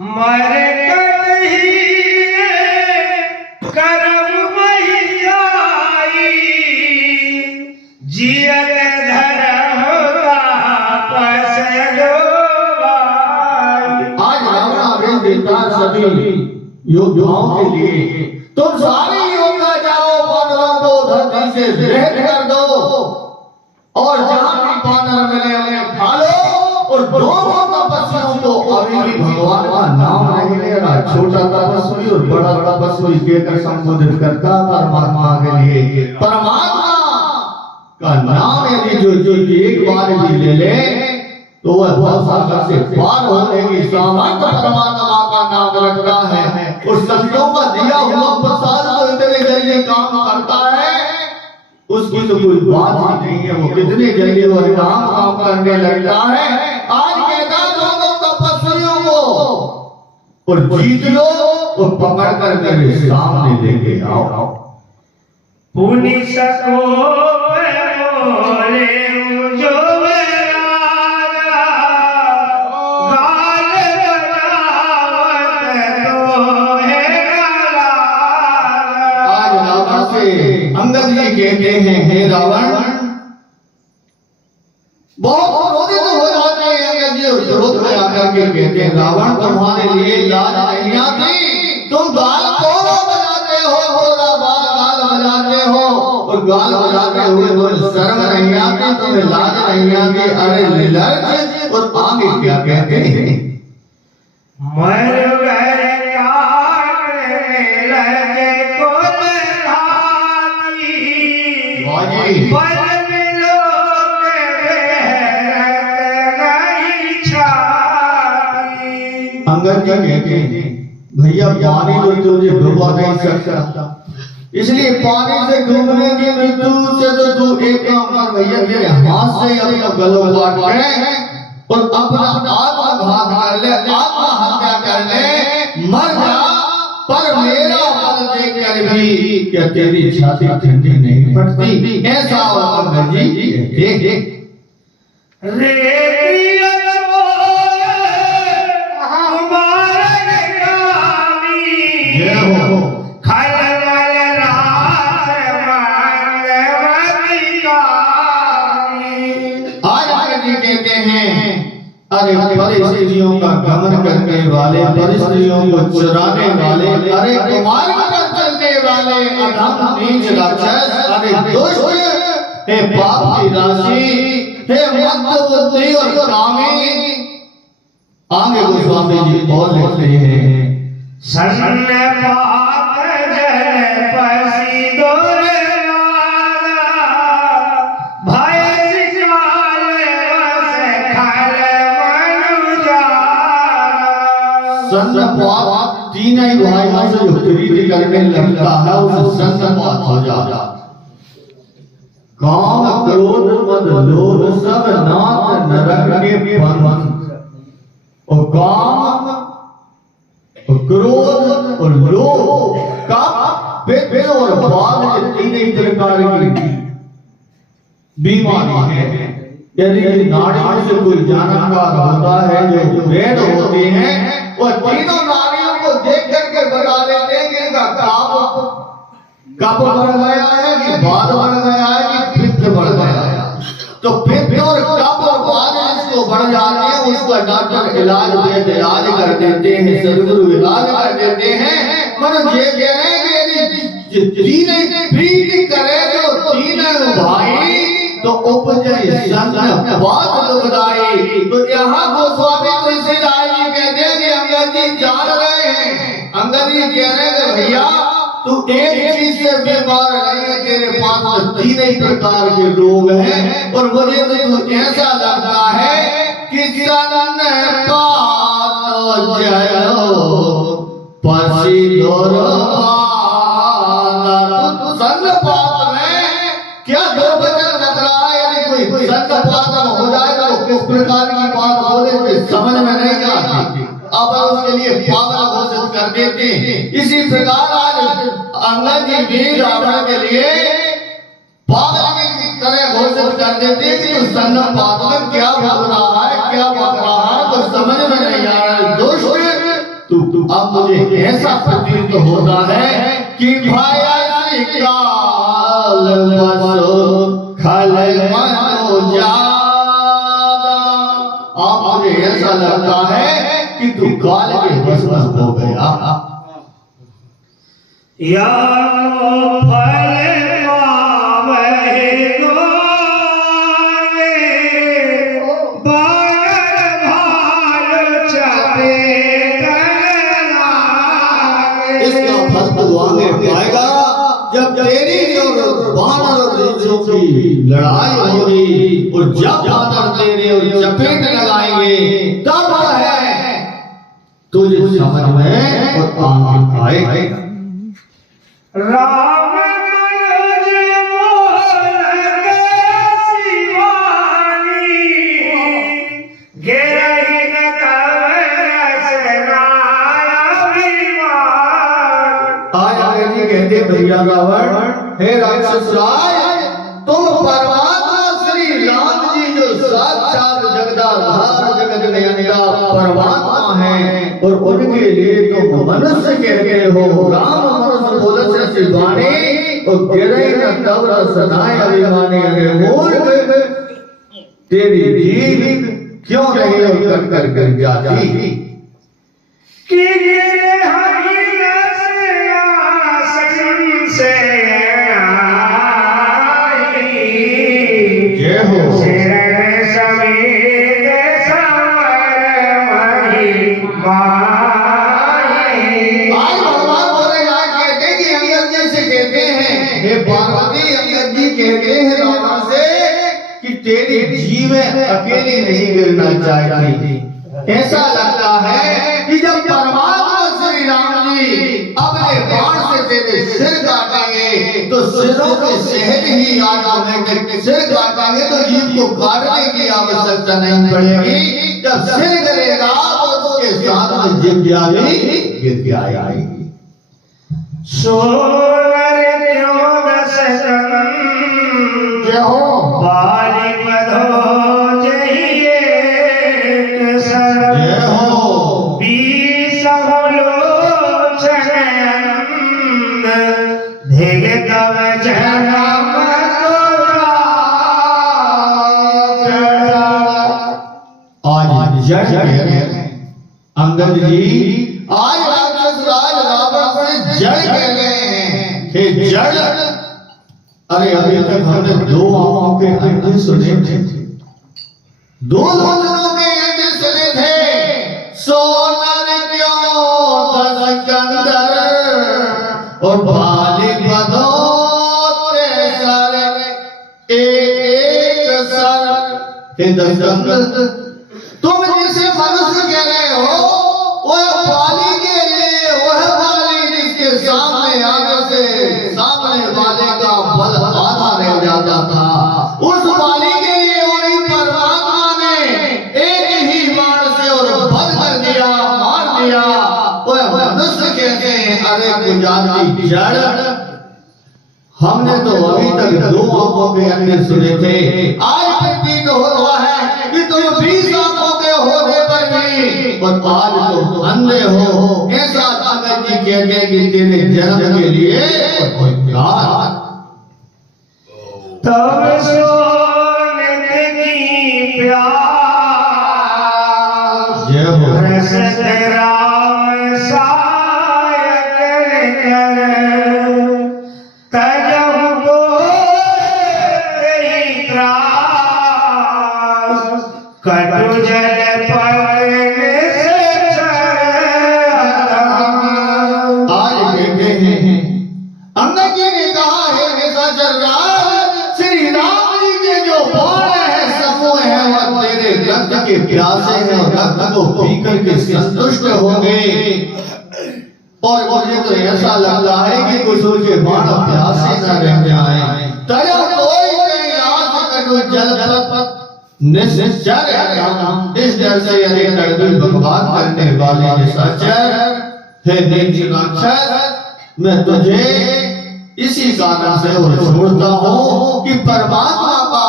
मर कहीं करम मैयाई जियत धर्म वापस लो आज रावण आदेश देता सभी योद्धाओं के लिए, तुम सारे योद्धा जाओ, बानरों को धरती से रहित कर दो और जहां भी बानर मिले उन्हें खा लो। और दोनों तपस्वियों को अभी भी भगवान का नाम नहीं ले रहा। छोटा तपस्वी और बड़ा तपस्वी कहकर संबोधित करता परमात्मा के लिए। परमात्मा का नाम यदि जो एक बार भी ले ले तो वह भवसागर से पार होने की सामर्थ्य परमात्मा का नाम रखता है। और संतों का दिया हुआ प्रसाद तो इतने जल्दी काम करता है, उसकी तो कोई बात ही नहीं है। वो कितने जल्दी वह काम करने लगता है। आज कहता दोनों तपस्वियों को और जीत लो और पकड़ कर मेरे सामने लेके आओ। पुनि सको बोले जो राजा गाल बजावत तो है गाला। आज रावण से अंगद जी कहते हैं, हे रावण, बहुत क्रोधित हो जाते हैं अंगद जी और क्रोध में आकर के कहते हैं, रावण तुम्हारे लिए लाज नहीं आती, तुम गाल को बजाते हो, घोड़ा गाल बजाते हो और गाल बजाते हुए तुम्हें शर्म नहीं आती, तुम्हें लाज नहीं आती। अरे लर्ज। और आगे क्या कहते हैं, मर गए काटने लगे को लड़ाई पर मिलो के नहीं छाई। अंगद जी कहते हैं, भैया पानी तो तुझे डुबा नहीं सकता, इसलिए पानी से डूबने की मृत्यु से तो तू एक काम कर भैया, तेरे हाथ से अपना गला काट ले और अपना आत्मघात कर ले, आत्महत्या कर ले, मर जा। पर मेरा बल देख कर भी क्या तेरी छाती ठंडी नहीं पड़ती? ऐसा अंगद जी कहते रे अरे परिस्थितियों का गमन करने वाले, परिस्थितियों को चुराने वाले, अरे कुमार पर चलने वाले अधम नीच राक्षस, अरे दुष्ट, हे पाप की राशि, हे मद बुद्धि और कामी। आगे गोस्वामी जी और लिखते हैं, सन्न पाप जल पसी दोरे भय सिजाल वस खल मनुजा। संपात तीन ही भाइयों से जो प्रीति करने लगता है उसे संपात हो जाता। काम क्रोध मद लोभ सब नाथ नरक के बंधन। और काम और क्रोध और लोभ का पेट और बाल के तीन ही प्रकार की बीमारी है। यदि नाड़ियों से कोई जानकार होता है, जो वेद होते हैं, वह तीनों नाड़ियों को देख करके बता देते हैं कि इनका कप बढ़ गया है कि बाल बढ़ गया है कि पित्त बढ़ गया है। तो पित्त और कप और बाल इसको बढ़ जाते हैं, उसका डॉक्टर इलाज कर देते हैं, सदगुरु इलाज कर देते हैं। मतलब ये कह रहे हैं कि तीन प्रीति करे जो तीनों भाई तो उपजे संपात दुखदाई। तो यहाँ गोस्वामी तुलसीदास जी कहते हैं कि अंगद जी जान रहे हैं, अंगद जी कह रहे हैं भैया तू एक चीज से बीमार नहीं है, तेरे पास तीन ही प्रकार के रोग हैं। और मुझे तो ऐसा लगता है कि पसी संपात में क्या दो वचन रख रहा है? यदि कोई संपात हो जाए तो किस प्रकार की बात बोले तो समझ में नहीं आती। अब उसके लिए पागल घोषित कर देते हैं। इसी प्रकार आज अंगद जी भी रावण के लिए पागल की तरह घोषित कर देते हैं कि संपात में क्या बोल रहा है, क्या बोल रहा है, तो समझ में नहीं आ रहा है। दोष अब मुझे ऐसा प्रतीत होता है कि भाया काल बसो खल मनो जादा। अब मुझे ऐसा लगता है कि तू काल के बस में हो गया। या फल पावे गोरे बार भाल चपे तलवार। इसका फल तू आगे पाएगा जब तेरी और बानर और ऋषियों की लड़ाई होगी, और जब बानर तेरे और चपेट लगाएंगे तब है तुझे समझ में और आएगा। राम मनोज मोहन शिवानी गिरहि न तव रसनाया विमान। आज आगे जी कहते भैया रावण, हे राक्षस राज, तुम परमात्मा श्री राम जी जो साक्षात जगदाधार जगत नियंता परमात्मा हैं, और उनके लिए तुम मनुष्य कहते हो। राम मनुष्य बोले से शिवानी और गिरे न तव रसनाय अभिमानी। अरे मूर्ख, तेरी जीभ क्यों नहीं उतर कर गिर जाती? कि गिरे हरि रसना से आई। जय हो। शरण समेत समर मही माई। आज भगवान बोले राज कहते कि अंगद जी से कहते हैं, हे पार्वती, अंगद जी कहते हैं रावण से कि तेरी जीभ अकेली नहीं गिरना चाहती। ऐसा लगता है कि जब परमात्मा श्री राम जी अपने बाण से तेरे सिर काटेंगे तो सिरों के शहद ही याद आवेंगे। सिर काटेंगे तो जीभ को काटने की आवश्यकता नहीं पड़ेगी। जब सिर गिरेगा तो उसके साथ में जिज्ञा भी गिर जाएगी। सोनर त्योदश जय हो। बाली मधो जहिए सर। जय हो। बीसहु लोचन धिग तव जनम आज जड़ कह रहे हैं अंगद जी, आज राक्षस राज रावण से जड़ कह रहे हैं। हे जड़, अरे अभी तक हमने दो आंखों के अंधे सुने थे, दो लोचनों के अंधे सुने थे। सोनर क्यों दस कंदर और भाली बधो सर, एक सर। हे दस कंदर, तुम जिसे मनुष्य कह रहे हो वह बाली के लिए वह बाली जिसके सामने आने से सामने वाले का बल आधा रह जाता था, उस बाली के लिए वही परमात्मा ने एक ही बाण से और बल कर दिया, मार दिया। वह मनुष्य कहते हैं, अरे गुजारी जड़, हमने तो अभी तक दो आंखों के अंदर सुने थे, आज प्रतीत हो रहा है कि तुम 20 आंखों के होने पर भी और आज तो अंधे हो। ऐसा अंगद जी कहते हैं कि तेरे जन्म के लिए कोई कारण। तब सोनत की प्यास जय हो। रसत राम सायक कर तजहु बोलहि त्रास। कटु जल पवन से चरता। आज कहते हैं अंगद जी ने कहा है ऐसा चल रहा है, श्री राम जी के जो बाण है समूह है वह तेरे रक्त के प्यासे हैं और रक्त को पी करके संतुष्ट होंगे। और मुझे तो ऐसा लगता है कि कुछ उनके बाण प्यासे न रह जाए। तया कोई नहीं आज कटु जल पर निश्चर है। इस डर से अरे कड़वी बकवास करने वाले निशाचर है नीचाक्षर, मैं तुझे इसी कारण से और छोड़ता हूँ कि परमात्मा का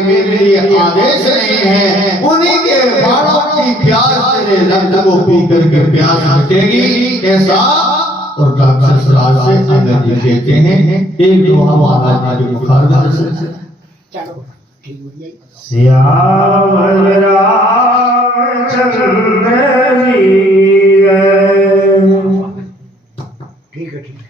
मेरे लिए आदेश नहीं है। उन्हीं के बाणों की की प्यास तेरे रक्त को पी करके प्यास मिटेगी, ऐसा। और राक्षस राज से अंगद जी कहते हैं, एक दुआ महाराज जी के मुखारबिंद से। श्याम रामचंद्र जी